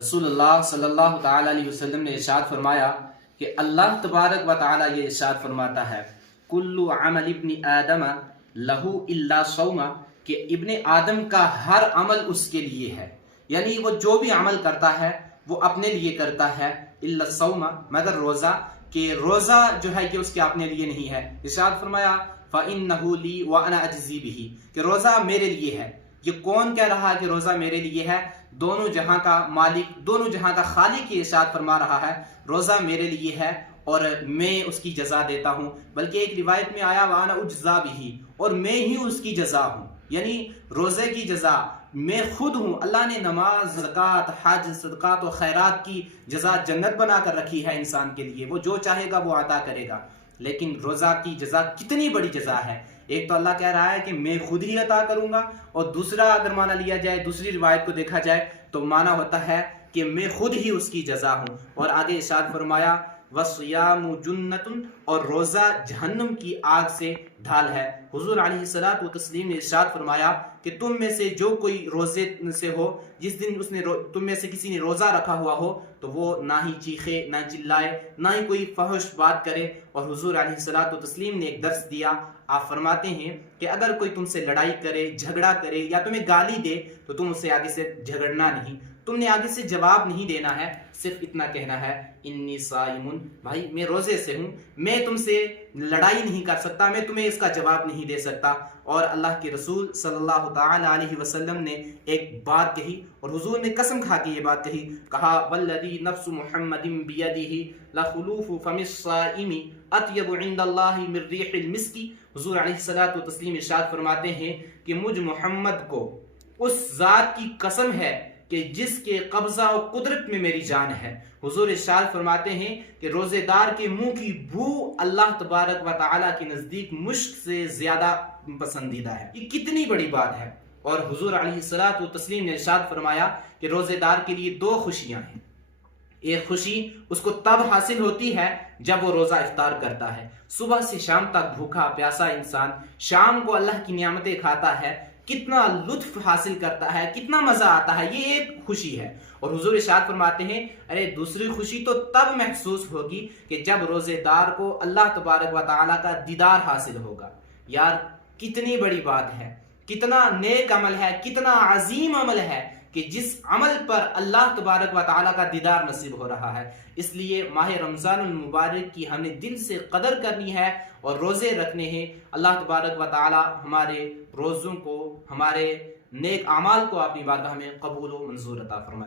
رسول اللہ صلی اللہ تعالی علیہ وسلم نے ارشاد فرمایا کہ اللہ تبارک و تعالی یہ ارشاد فرماتا ہے کل عمل ابن آدم لہو الا صوم، کہ ابن آدم کا ہر عمل اس کے لیے ہے، یعنی وہ جو بھی عمل کرتا ہے وہ اپنے لیے کرتا ہے، الا الصوم، مگر روزہ، کہ روزہ جو ہے کہ اس کے اپنے لیے نہیں ہے۔ ارشاد فرمایا فإنہ لی وأنا أجزی بہ، کہ روزہ میرے لیے ہے۔ یہ کون کہہ رہا ہے کہ روزہ میرے لیے ہے؟ دونوں جہاں کا مالک، دونوں جہاں کا خالق یہ ارشاد فرما رہا ہے روزہ میرے لیے ہے اور میں اس کی جزا دیتا ہوں۔ بلکہ ایک روایت میں آیا وَأَنَا أُجْزَىٰ بِهِ، اور میں ہی اس کی جزا ہوں، یعنی روزے کی جزا میں خود ہوں۔ اللہ نے نماز، زکوٰۃ، حج، صدقات و خیرات کی جزا جنت بنا کر رکھی ہے انسان کے لیے، وہ جو چاہے گا وہ عطا کرے گا۔ لیکن روزہ کی جزا کتنی بڑی جزا ہے! ایک تو اللہ کہہ رہا ہے کہ میں خود ہی عطا کروں گا، اور دوسرا اگر معنی لیا جائے، دوسری روایت کو دیکھا جائے تو معنی ہوتا ہے کہ میں خود ہی اس کی جزا ہوں۔ اور آگے ارشاد فرمایا وَالصِّيَامُ جُنَّةٌ، اور روزہ جہنم کی آگ سے ڈھال ہے۔ حضور علیہ الصلوۃ والتسلیم نے ارشاد فرمایا کہ تم میں سے جو کوئی روزے سے ہو، جس دن تم میں سے کسی نے روزہ رکھا ہوا ہو تو وہ نہ ہی چیخے، نہ چلائے، نہ ہی کوئی فحش بات کرے۔ اور حضور علیہ الصلوۃ والتسلیم نے ایک درس دیا، آپ فرماتے ہیں کہ اگر کوئی تم سے لڑائی کرے، جھگڑا کرے یا تمہیں گالی دے تو تم اسے آگے سے جھگڑنا نہیں، تم نے آگے سے جواب نہیں دینا ہے، صرف اتنا کہنا ہے انی صائم، بھائی میں روزے سے ہوں، میں تم سے لڑائی نہیں کر سکتا، میں تمہیں اس کا جواب نہیں دے سکتا۔ اور اللہ کے رسول صلی اللہ تعالی علیہ وسلم نے ایک بات کہی، اور حضور نے قسم کھا کے یہ بات کہی، کہا والذی نفس محمد بیدہ لخلوف فم الصائم اطیب عند اللہ من ریح المسک۔ حضور علیہ الصلوۃ والتسلیم ارشاد فرماتے ہیں کہ مجھ محمد کو اس ذات کی قسم ہے کہ جس کے قبضہ و قدرت میں میری جان ہے۔ حضور ارشاد فرماتے ہیں کہ روزے دار کے منہ کی بو اللہ تبارک و تعالیٰ کے نزدیک مشک سے زیادہ پسندیدہ ہے۔ یہ کتنی بڑی بات ہے! اور حضور علیہ الصلوۃ والتسلیم نے ارشاد فرمایا کہ روزے دار کے لیے دو خوشیاں ہیں۔ ایک خوشی اس کو تب حاصل ہوتی ہے جب وہ روزہ افطار کرتا ہے، صبح سے شام تک بھوکا پیاسا انسان شام کو اللہ کی نعمتیں کھاتا ہے، کتنا لطف حاصل کرتا ہے، کتنا مزہ آتا ہے، یہ ایک خوشی ہے۔ اور حضور ارشاد فرماتے ہیں ارے دوسری خوشی تو تب محسوس ہوگی کہ جب روزے دار کو اللہ تبارک و تعالیٰ کا دیدار حاصل ہوگا۔ یار کتنی بڑی بات ہے، کتنا نیک عمل ہے، کتنا عظیم عمل ہے کہ جس عمل پر اللہ تبارک و تعالیٰ کا دیدار نصیب ہو رہا ہے۔ اس لیے ماہ رمضان المبارک کی ہمیں دل سے قدر کرنی ہے اور روزے رکھنے ہیں۔ اللہ تبارک و تعالیٰ ہمارے روزوں کو، ہمارے نیک اعمال کو اپنی بارگاہ میں قبول و منظور عطا فرمائے۔